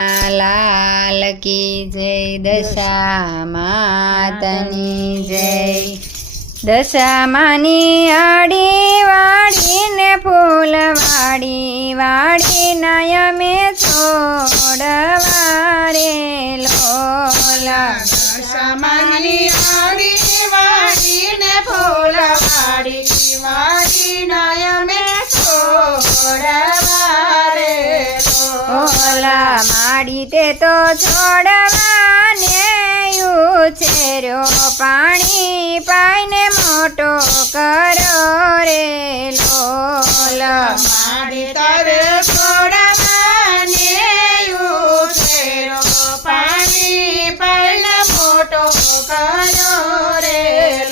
लाल की जय दशा मातनी जय। दशा मानी आड़ी वाड़ी ने फूल वाड़ी वाड़ी नयमे छोड़वारे लोला। दशा मानी आड़ी वाड़ी ने फूल वाड़ी वाड़ी नयमे छोड़वारे लोला। माड़ी ते तो छोड़वाने उछेर्यो पाणी पाईने मोटो करो रे लोला। माड़ी तारे छोड़वाने उछेर्यो पाणी पाईने मोटो करो रे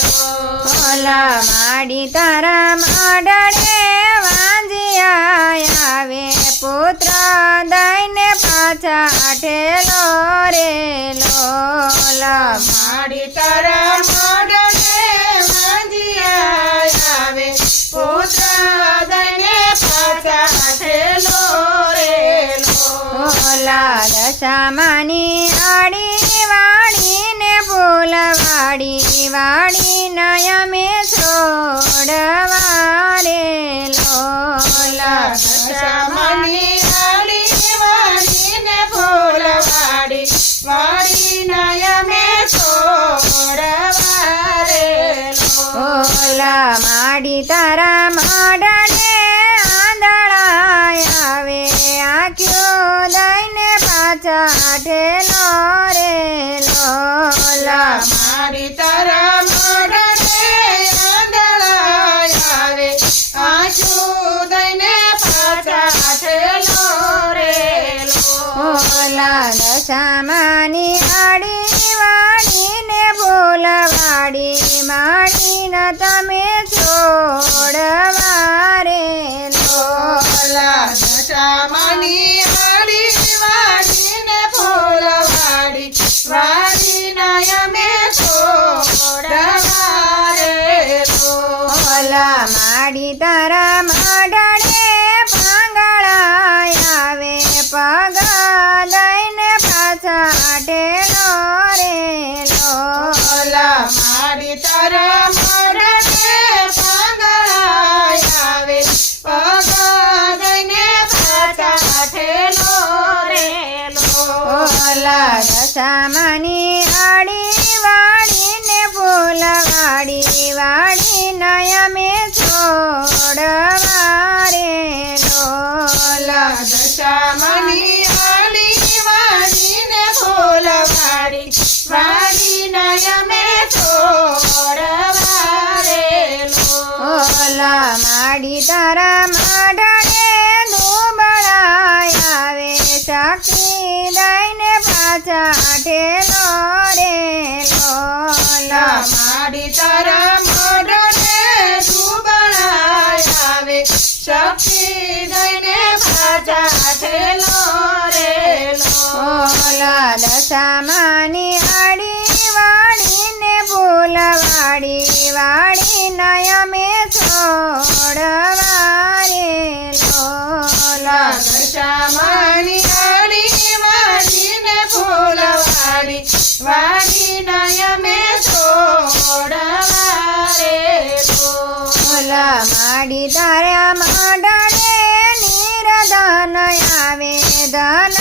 लोला। माड़ी तारा माडळे वांजिया आवे पुत्र दईने पाछा ठेलो रे लोला। माड़ी तारा माडळे वांजिया आवे पुत्र दईने पाछा ठेलो रे लोला। दशा मानी आड़ी वाड़ी ने फूल वाड़ी वाड़ी नयमे छोड़वारे लोला। दशा मानी आड़ी वाड़ी ने फूल वाड़ी वाड़ी नयमे छोड़वारे लोला। माड़ी तारा माडळे आंधळा आवे आख्यो दईने पाछा ठेलो रे लोला। माड़ी तारा माडळे आंधळा आवे आख्यो दईने पाछा ठेलो रे लोला। दशा मानी आड़ी वाड़ी ने फूल वाड़ी माड़ी न तमे छोड़वारे लोला। दशा मानी आड़ी वाड़ी ने फूल वाड़ी वाड़ी नयमे छोड़वारे लोला। माड़ी तारा माडळे पांगळा आवे पग दईने पाछा ठेलो रे लोला। माड़ी तारा माडळे पांगळा आवे पग दईने पाछा ठेलो रे लोला। दशा मानी आड़ी वाड़ी ने फूल वाड़ी वाड़ी नयमे छोड़वारे लोला। दशा मानी आड़ी वाड़ी ने फूल वाड़ी वाड़ी नयमे छोड़वारे लोला। माड़ी तारा माडळे दुबळा आवे शक्ति दईने पाछा ठेलो रे लोला। माड़ी तारा माडळे दुबळा आवे शक्ति दईने पाछा ठेलो रे लोला। दशा मानी आड़ी वाड़ी ने फूल वाड़ी वाड़ी नयमे छोड़वारे लोला। दशा मानी आड़ी वाड़ी ने फूल वाड़ी वाड़ी नयमे छोड़वारे लोला। माड़ी तारा माडळे निर्धन आवे धन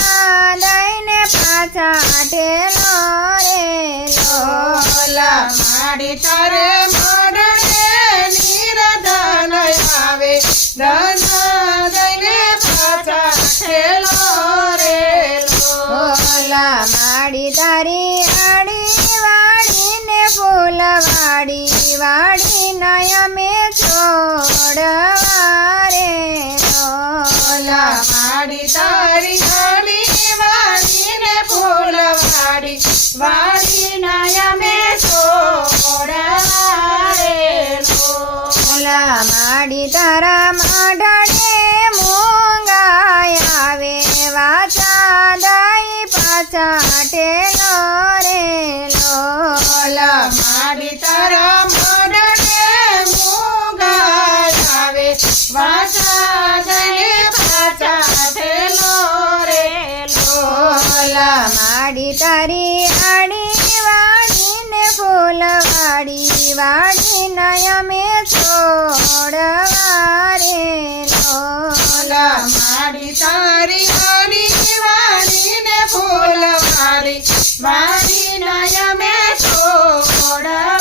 दईने पाछा ठेलो रे लोला। माड़ी तारे माडळे निर्धन आवे धन दईने पाछा ठेलो रे लोला। माड़ी तारी आड़ी वाड़ी ने फूल वाड़ी वाड़ी नयमे छोड़वारे लोला। माड़ी तारी आड़ी वाड़ी ने फूल वाड़ी वाड़ी नयमे छोड़वारे लोला। माड़ी तारा माडळे मूंगा आवे वाचा दई पाछा ठेलो रे लोला। माड़ी तारा माडळे मूंगा आवे वाचा दई पाछा ठेलो रे ઓલા માડી તારી આડી વાડીને ફૂલવાડી વાડી અમે છોડવા રે ઓલા માડી તારી આડી વાડીને ફૂલવાડી વાડી અમે છોડવા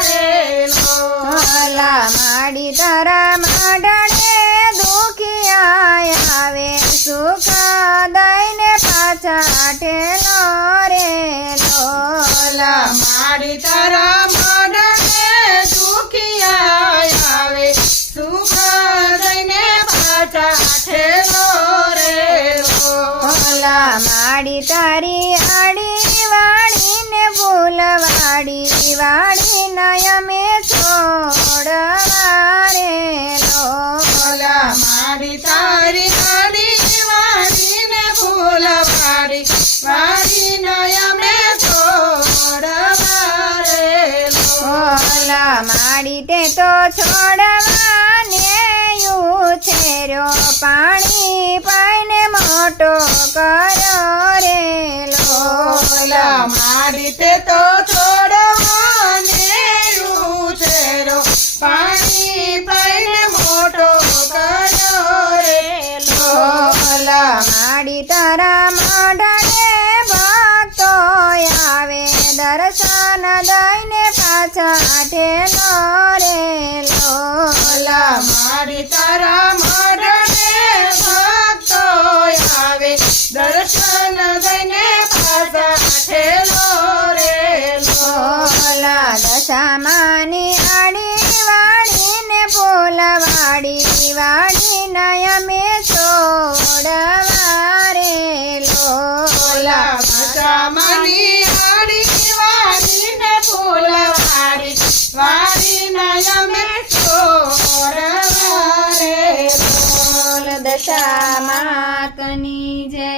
રેલો ઓલા માડી તારા માડણે દુખિયા આવે સુખ દઈને પાછા ઠેલો રેલો ઓલા માડી તારા માડણે દુખિયા આવે સુખ દઈને પાછા ઠેલો રેલો ઓલા માડી તારી આડી વાડીને ફૂલવાડી વાડી અમે છોડવા રેલો ઓલા માડી તારી આડી વાડીને ફૂલવાડી વાડી અમે છોડવા રેલો ઓલા માડી તે તો છોડવાને ઉછેર્યો પાણી પાઈને મોટો કર્યો રેલો ઓલા માડી તે તો છોડવાને ઉછેરો પાણી પાઈને મોટો કર્યો રેલો ઓલા માડી તારા માઢણે ભક્તો આવે દર્શન દઈને પાછા ઠેલો રેલો ઓલા માડી તારા માડણે ભક્તો આવે દર્શન દઈને પાછા ઠેલો રેલો ઓલા દશામાની આડી વાડીને ફૂલવાડી વાડી અમે છોડવા રેલો ઓલા બચામાની આડી વાડીને ફૂલવાડી વાડીને અમે છોડવા રેલો દશા માતની જય